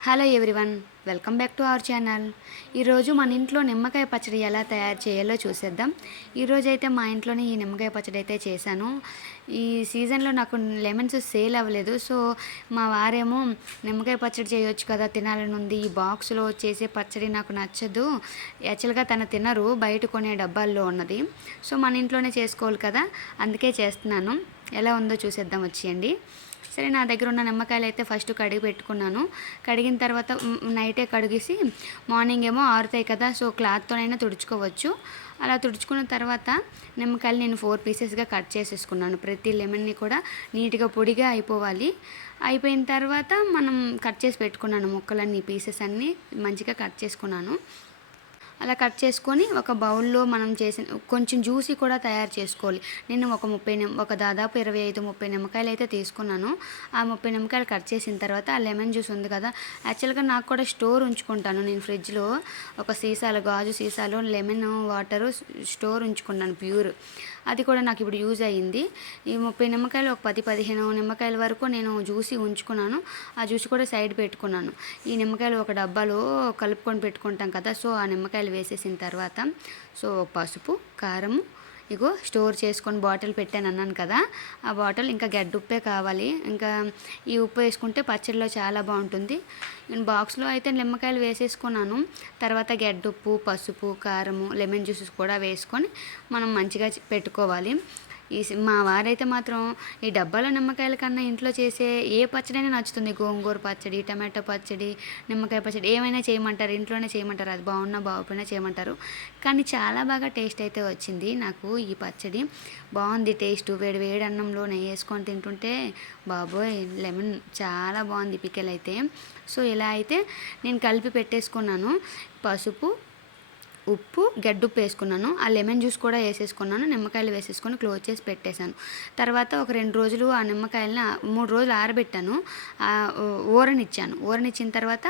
Hello everyone, welcome back to our channel. ఈరోజు మన ఇంట్లో నిమ్మకాయ పచ్చడి ఎలా తయారు చేయాలో చూసేద్దాం. ఈరోజైతే మా ఇంట్లోనే ఈ నిమ్మకాయ పచ్చడి అయితే చేశాను. ఈ సీజన్లో నాకు లెమన్స్ సేల్ అవ్వలేదు. సో మా వారేమో నిమ్మకాయ పచ్చడి చేయొచ్చు కదా, తినాలని ఉంది, ఈ బాక్స్లో చేసే పచ్చడి నాకు నచ్చదు, యాక్చువల్గా తను తినరు, బయట కొనే డబ్బాల్లో ఉన్నది. సో మన ఇంట్లోనే చేసుకోవాలి కదా, అందుకే చేస్తున్నాను. ఎలా ఉందో చూసేద్దాం వచ్చేయండి. సరే, నా దగ్గర ఉన్న నిమ్మకాయలు అయితే ఫస్ట్ కడిగి పెట్టుకున్నాను. కడిగిన తర్వాత నైటే కడిగేసి మార్నింగ్ ఏమో ఆరుతాయి కదా, సో క్లాత్తోనైనా తుడుచుకోవచ్చు. అలా తుడుచుకున్న తర్వాత నిమ్మకాయలు నేను 4 పీసెస్గా కట్ చేసేసుకున్నాను. ప్రతి లెమన్ని కూడా నీట్గా పొడిగా అయిపోవాలి. అయిపోయిన తర్వాత మనం కట్ చేసి పెట్టుకున్నాను ముక్కలన్నీ, పీసెస్ అన్నీ మంచిగా కట్ చేసుకున్నాను. అలా కట్ చేసుకొని ఒక బౌల్లో మనం చేసిన కొంచెం జ్యూసీ కూడా తయారు చేసుకోవాలి. నేను ఒక దాదాపు 25-30 నిమ్మకాయలు అయితే తీసుకున్నాను. ఆ 30 నిమ్మకాయలు కట్ చేసిన తర్వాత ఆ లెమన్ జ్యూస్ ఉంది కదా, యాక్చువల్గా నాకు కూడా స్టోర్ ఉంచుకుంటాను నేను ఫ్రిడ్జ్లో. ఒక సీసాలో, గాజు సీసాలో లెమన్ వాటరు స్టోర్ ఉంచుకున్నాను ప్యూర్. అది కూడా నాకు ఇప్పుడు యూజ్ అయ్యింది. ఈ 30 నిమ్మకాయలు ఒక 10-15 నిమ్మకాయల వరకు నేను జ్యూసీ ఉంచుకున్నాను. ఆ జ్యూస్ కూడా సైడ్ పెట్టుకున్నాను. ఈ నిమ్మకాయలు ఒక డబ్బాలో కలుపుకొని పెట్టుకుంటాం కదా, సో ఆ నిమ్మకాయలు వేసేసిన తర్వాత పసుపు, కారం, ఇగో స్టోర్ చేసుకొని బాటిల్ పెట్టాను అన్నాను కదా, ఆ బాటిల్ ఇంకా గడ్డుప్పే కావాలి. ఇంకా ఈ ఉప్పు వేసుకుంటే పచ్చడిలో చాలా బాగుంటుంది. నేను బాక్స్లో అయితే నిమ్మకాయలు వేసేసుకున్నాను. తర్వాత గడ్డుప్పు, పసుపు, కారము, లెమన్ జ్యూసెస్ కూడా వేసుకొని మనం మంచిగా పెట్టుకోవాలి. మా వారైతే మాత్రం ఈ డబ్బాలో నిమ్మకాయల కన్నా ఇంట్లో చేసే ఏ పచ్చడైనా నచ్చుతుంది. గోంగూర పచ్చడి, టమాటో పచ్చడి, నిమ్మకాయ పచ్చడి ఏమైనా చేయమంటారు, ఇంట్లోనే చేయమంటారు. అది బాగున్నా బాగుపోయినా చేయమంటారు. కానీ చాలా బాగా టేస్ట్ అయితే వచ్చింది నాకు ఈ పచ్చడి. బాగుంది టేస్ట్. వేడి వేడి అన్నంలో నెయ్యి వేసుకొని తింటుంటే బాబోయ్, లెమన్ చాలా బాగుంది పికెల్ అయితే. సో ఇలా అయితే నేను కలిపి పెట్టేసుకున్నాను. పసుపు, ఉప్పు, గడ్డుప్పు వేసుకున్నాను. ఆ లెమన్ జ్యూస్ కూడా వేసేసుకున్నాను. నిమ్మకాయలు వేసేసుకొని క్లోజ్ చేసి పెట్టేశాను. తర్వాత ఒక 2 రోజులు ఆ నిమ్మకాయలని 3 రోజులు ఆరబెట్టాను. ఊరనిచ్చిన తర్వాత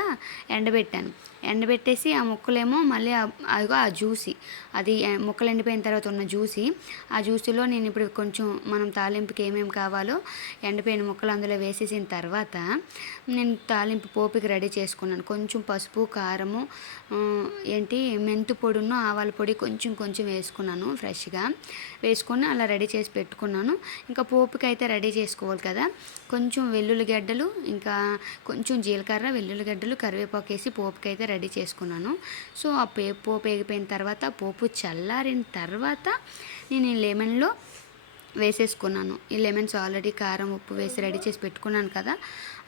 ఎండబెట్టేసి ఆ ముక్కలేమో మళ్ళీ అదిగో ఆ జ్యూసీ, అది ముక్కలు ఎండిపోయిన తర్వాత ఉన్న జ్యూసీ, ఆ జ్యూసీలో నేను ఇప్పుడు కొంచెం మనం తాలింపుకి ఏమేమి కావాలో ఎండిపోయిన ముక్కలు అందులో వేసేసిన తర్వాత నేను తాలింపు పోపుకి రెడీ చేసుకున్నాను. కొంచెం పసుపు, కారము, మెంతు పొడును, ఆవాల పొడి కొంచెం వేసుకున్నాను. ఫ్రెష్గా వేసుకొని అలా రెడీ చేసి పెట్టుకున్నాను. ఇంకా పోపుకి అయితే రెడీ చేసుకోవాలి కదా, కొంచెం వెల్లుల్లి గడ్డలు, ఇంకా కొంచెం జీలకర్ర, వెల్లుల్లి గడ్డలు, కరివేపాకు వేసి పోపుకి అయితే రెడీ చేసుకున్నాను. సో ఆ పోపు వేగిపోయిన తర్వాత, పోపు చల్లారిన తర్వాత నేను ఈ లెమన్లో వేసేసుకున్నాను. ఈ లెమన్స్ ఆల్రెడీ కారం, ఉప్పు వేసి రెడీ చేసి పెట్టుకున్నాను కదా,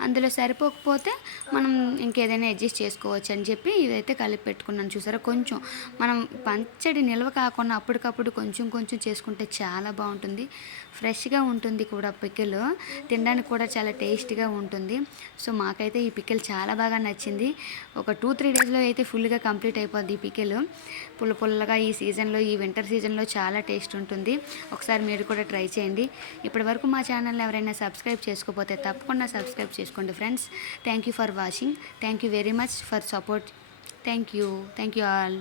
అందులో సరిపోకపోతే మనం ఇంకేదైనా అడ్జస్ట్ చేసుకోవచ్చు అని చెప్పి ఇదైతే కలిపి పెట్టుకున్నాను. చూసారా, కొంచెం మనం పచ్చడి నిల్వ కాకుండా అప్పటికప్పుడు కొంచెం చేసుకుంటే చాలా బాగుంటుంది. ఫ్రెష్గా ఉంటుంది కూడా పికిల్, తినడానికి కూడా చాలా టేస్ట్గా ఉంటుంది. సో మాకైతే ఈ పికిల్ చాలా బాగా నచ్చింది. ఒక 2-3 డేస్లో అయితే ఫుల్గా కంప్లీట్ అయిపోద్ది ఈ పికిల్. పుల్లగా ఈ సీజన్లో, ఈ వింటర్ సీజన్లో చాలా టేస్ట్ ఉంటుంది. ఒకసారి మీరు కూడా ట్రై చేయండి. ఇప్పటి వరకు మా ఛానల్ ఎవరైనా సబ్స్క్రైబ్ చేసుకోకపోతే తప్పకుండా సబ్స్క్రైబ్ చేసుకోండి friends. Thank you for watching. Thank you very much for support. Thank you all.